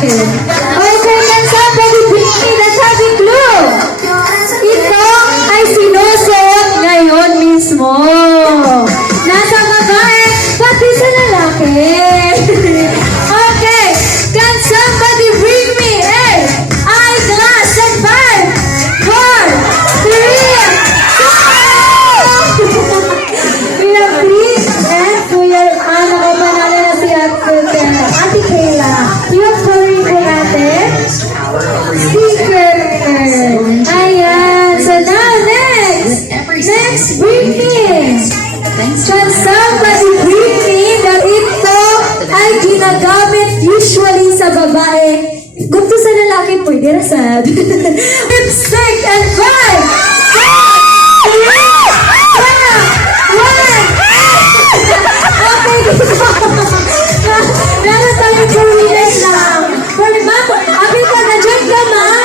lalaki. Okay, can somebody bring me the sabi clue? Ito ay sinusuot ngayon mismo. Nasa babae, pati sa lalaki. Okay, can somebody bring me a eyeglass and 5, 4, 3, 2! We have Chris and Kuya nakapanalo na si Ate Kayla. You have sorry po natin. Sticker. Ayan. So now next. Next, bring me. Can somebody bring me that ito ay ginagamit usually sa babae. Kung to sa lalaki, pwede na sad. Lipstick and 5, 4, 3, 2, 1. Okay, meron tayo 4 winners lang. Pero ma'am, abi ka na dyan ka, ma'am.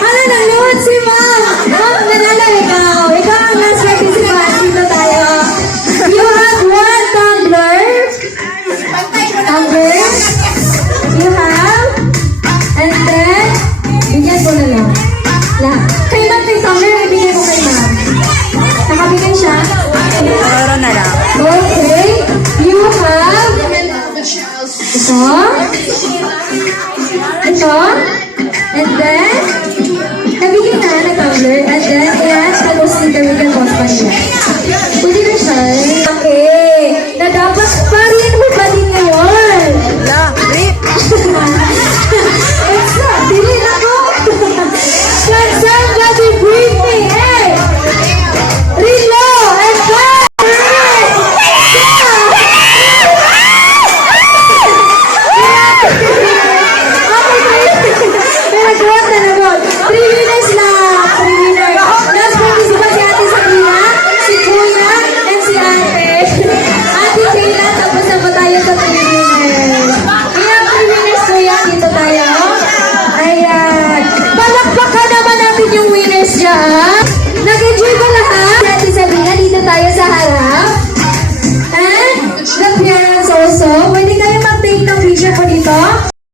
Ano nanood si ma'am? Ma'am, nanalo ikaw. Ikaw ang last participant. Dito tayo. You have 1 tumbler. Tumbler. You have. And then, bigyan ko na lang. Lahat. Kayo lang yung tumbler, ibigay ko kay ma'am. Nakabigay siya? Meron na lang. Okay. You have. Ito. Ito. And then, nabigyan na ng tumbler. And then, ayan, tapos sticker with the post pa niya. Pwede na siya.